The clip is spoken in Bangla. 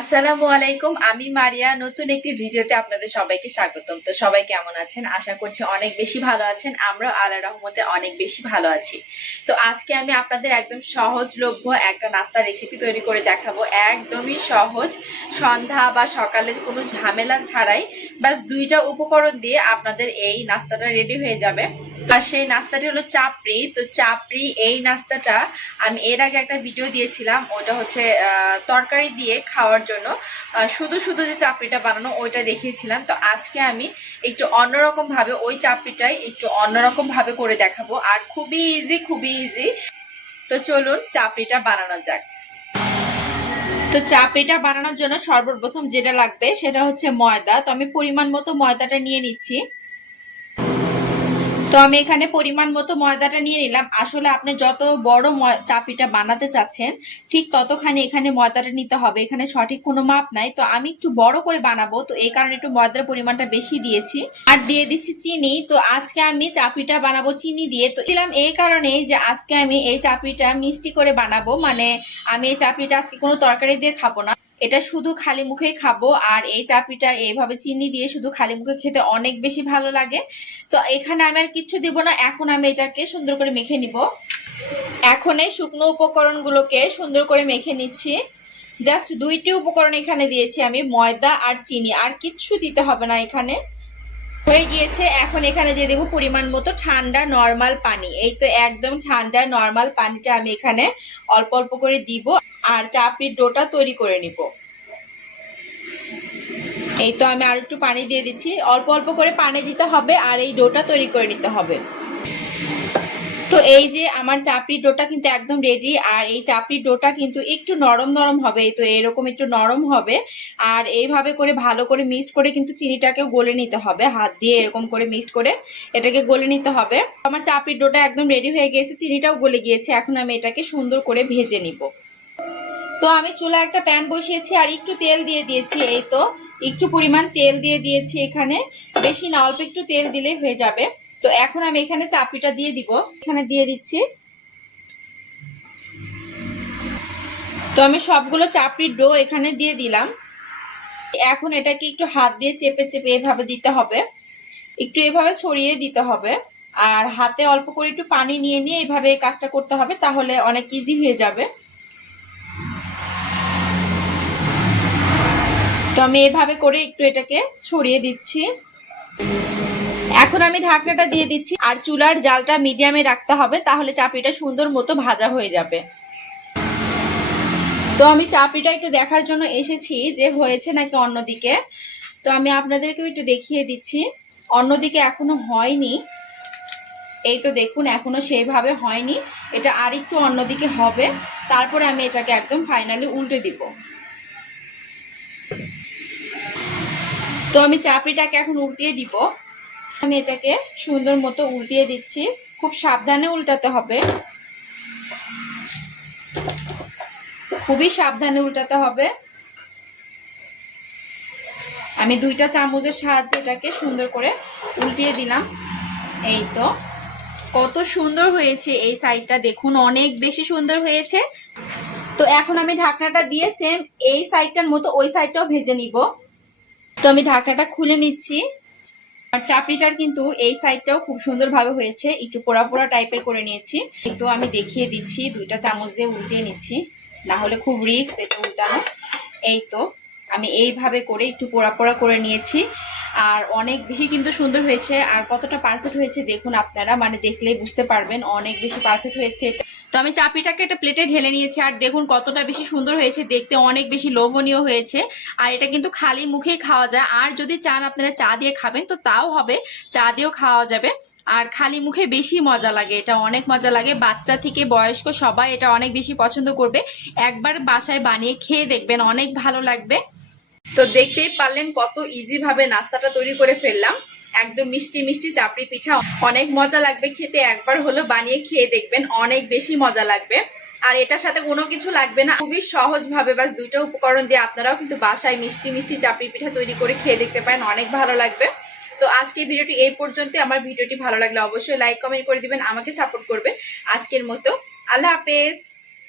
আসসালামু আলাইকুম, আমি মারিয়া। নতুন একটি ভিডিওতে আপনাদের সবাইকে স্বাগতম। তো সবাই কেমন আছেন? আশা করছি অনেক বেশি ভালো আছেন। আমরাও আল্লাহ রহমতে অনেক বেশি ভালো আছি। তো আজকে আমি আপনাদের একদম সহজলভ্য একটা নাস্তার রেসিপি তৈরি করে দেখাবো। একদমই সহজ। সন্ধ্যা বা সকালে কোনো ঝামেলা ছাড়াই বাস দুইটা উপকরণ দিয়ে আপনাদের এই নাস্তাটা রেডি হয়ে যাবে। আর সেই নাস্তাটি হলো চাপড়ি। তো চাপড়ি, এই নাস্তাটা আমি এর আগে একটা ভিডিও দিয়েছিলাম। ওটা হচ্ছে তরকারি দিয়ে খাওয়ার জন্য শুধু শুধু যে চাপড়িটা বানানো, ওইটা দেখিয়েছিলাম। তো আজকে আমি একটু অন্যরকম ভাবে ওই চাপড়িটাই একটু অন্যরকম ভাবে করে দেখাবো, আর খুবই ইজি খুবই ইজি তো চলুন চাপড়িটা বানানো যাক। তো চাপড়িটা বানানোর জন্য সর্বপ্রথম যেটা লাগবে সেটা হচ্ছে ময়দা। তো আমি পরিমাণ মতো ময়দাটা নিয়ে নিচ্ছি। তো আমি এখানে পরিমাণ মতো ময়দাটা নিয়ে নিলাম। আসলে আপনি যত বড় চাপড়িটা বানাতে চাচ্ছেন, ঠিক ততখানি এখানে ময়দাটা নিতে হবে। এখানে সঠিক কোনো মাপ নাই। তো আমি একটু বড় করে বানাবো। তো এই কারণে একটু ময়দার পরিমাণটা বেশি দিয়েছি। আর দিয়ে দিচ্ছি চিনি। তো আজকে আমি চাপড়িটা বানাবো চিনি দিয়ে। তো দিলাম এই কারণে যে আজকে আমি এই চাপড়িটা মিষ্টি করে বানাবো। মানে আমি এই চাপড়িটা আজকে কোনো তরকারি দিয়ে খাব না। এটা শুধু খালি মুখেই খাব, আর এই চাপড়িটা এইভাবে চিনি দিয়ে শুধু খালি মুখে খেতে অনেক বেশি ভালো লাগে। তো এখানে আমি আর কিচ্ছু দিব না, এখন আমি এটাকে সুন্দর করে মেখে নিব। এখন এই শুকনো উপকরণগুলোকে সুন্দর করে মেখে নিচ্ছি। জাস্ট দুইটি উপকরণ এখানে দিয়েছি আমি, ময়দা আর চিনি, আর কিচ্ছু দিতে হবে না এখানে। হয়ে গিয়েছে, এখন এখানে দিয়ে দেবো পরিমাণ মতো ঠান্ডা নর্মাল পানি। এই তো একদম ঠান্ডা নর্মাল পানিটা আমি এখানে অল্প অল্প করে দিব। আর চাপড়ির ডোটা তৈরি করে নিব। এই তো আমি আর একটু পানি দিয়ে দিচ্ছি। অল্প অল্প করে পানি দিতে হবে আর এই ডোটা তৈরি করে নিতে হবে। তো এই যে আমার চাপড়ির ডোটা কিন্তু একদম রেডি আর এই চাপড়ির ডোটা কিন্তু একটু নরম নরম হবে। তো এরকম একটু নরম হবে আর এইভাবে করে ভালো করে মিক্সড করে কিন্তু চিনিটাকেও গলে নিতে হবে। হাত দিয়ে এরকম করে মিক্সড করে এটাকে গলে নিতে হবে। আমার চাপড়ির ডোটা একদম রেডি হয়ে গিয়েছে চিনিটাও গলে গিয়েছে। এখন আমি এটাকে সুন্দর করে ভেজে নিব। তো আমি চুলা একটা প্যান বসিয়েছি আর একটু তেল দিয়ে দিয়েছি, এই তো। একটু পরিমাণ তেল দিয়ে দিয়েছি এখানে। বেশি না, অল্প একটু তেল দিলেই হয়ে যাবে। তো এখন আমি এখানে চাপিটা দিয়ে দিব। এখানে দিয়ে দিচ্ছি। তো আমি সবগুলো চাপড়ির ডো এখানে দিয়ে দিলাম। এখন এটাকে একটু হাত দিয়ে চেপে চেপে এভাবে দিতে হবে। একটু এভাবে ছড়িয়ে দিতে হবে। আর হাতে অল্প করে একটু পানি নিয়ে নিয়ে এইভাবে এই কাজটা করতে হবে, তাহলে অনেক ইজি হয়ে যাবে। তো আমি এভাবে করে একটু এটাকে ছড়িয়ে দিচ্ছি। এখন আমি ঢাকনাটা দিয়ে দিচ্ছি। আর চুলার জালটা মিডিয়ামে রাখতে হবে, তাহলে চাপড়িটা সুন্দর মতো ভাজা হয়ে যাবে। তো আমি চাপড়িটা একটু দেখার জন্য এসেছি যে হয়েছে নাকি অন্যদিকে। তো আমি আপনাদেরকেও একটু দেখিয়ে দিচ্ছি। অন্যদিকে এখনও হয়নি। এই তো দেখুন, এখনও সেইভাবে হয়নি। এটা আর একটু অন্যদিকে হবে। তারপরে আমি এটাকে একদম ফাইনালি উল্টে দিব। তো আমি চাপড়িটাকে এখন উল্টিয়ে দিব। আমি এটাকে সুন্দর মতো উল্টিয়ে দিচ্ছি। খুব সাবধানে উল্টাতে হবে। খুবই সাবধানে উল্টাতে হবে। আমি দুইটা চামচের সাহায্যে এটাকে সুন্দর করে উল্টিয়ে দিলাম। এই তো। কত সুন্দর হয়েছে এই সাইডটা। দেখুন, অনেক বেশি সুন্দর হয়েছে। তো এখন আমি ঢাকনাটা দিয়ে সেম এই সাইডটার মতো ওই সাইডটাও ভেজে নিব। তো আমি ঢাকনাটা খুলে নিচ্ছি। আর চাপড়িটার কিন্তু এই সাইডটাও খুব সুন্দরভাবে হয়েছে। একটু পোড়া পোড়া টাইপের করে নিয়েছি। তো আমি দেখিয়ে দিচ্ছি, দুইটা চামচ দিয়ে উল্টিয়ে নিচ্ছি। না হলে খুব রিক্স এটা উল্টানো। এই তো, আমি এইভাবে করে একটু পোড়া পোড়া করে নিয়েছি। আর অনেক বেশি কিন্তু সুন্দর হয়েছে। আর কতটা পারফেক্ট হয়েছে দেখুন আপনারা মানে দেখলেই বুঝতে পারবেন অনেক বেশি পারফেক্ট হয়েছে এটা। তো আমি চাপিটাকে একটা প্লেটে ঢেলে নিয়েছি, আর দেখুন কতটা বেশি সুন্দর হয়েছে, দেখতে অনেক বেশি লোভনীয় হয়েছে। আর এটা কিন্তু খালি মুখেই খাওয়া যায়। আর যদি চান আপনারা চা দিয়ে খাবেন, তো তাও হবে, চা দিয়েও খাওয়া যাবে। আর খালি মুখে বেশি মজা লাগে, এটা অনেক মজা লাগে। বাচ্চা থেকে বয়স্ক সবাই এটা অনেক বেশি পছন্দ করবে। একবার বাসায় বানিয়ে খেয়ে দেখবেন, অনেক ভালো লাগবে। তো দেখতেই পারলেন কত ইজি ভাবে নাস্তাটা তৈরি করে ফেললাম। একদম মিষ্টি মিষ্টি চাপড়ি পিঠা। অনেক মজা লাগবে খেতে। একবার হলো বানিয়ে খেয়ে দেখবেন, অনেক বেশি মজা লাগবে। আর এটার সাথে কোনো কিছু লাগবে না। খুবই সহজ ভাবে বাস দুইটা উপকরণ দিয়ে আপনারাও কিন্তু বাসায় মিষ্টি মিষ্টি চাপড়ি পিঠা তৈরি করে খেয়ে দেখতে পারেন। অনেক ভালো লাগবে। তো আজকের ভিডিওটি এই পর্যন্ত আমার ভিডিওটি ভালো লাগলে অবশ্যই লাইক, কমেন্ট করে দিবেন। আমাকে সাপোর্ট করবে আজকের মতো। আল্লাহ হাফেজ।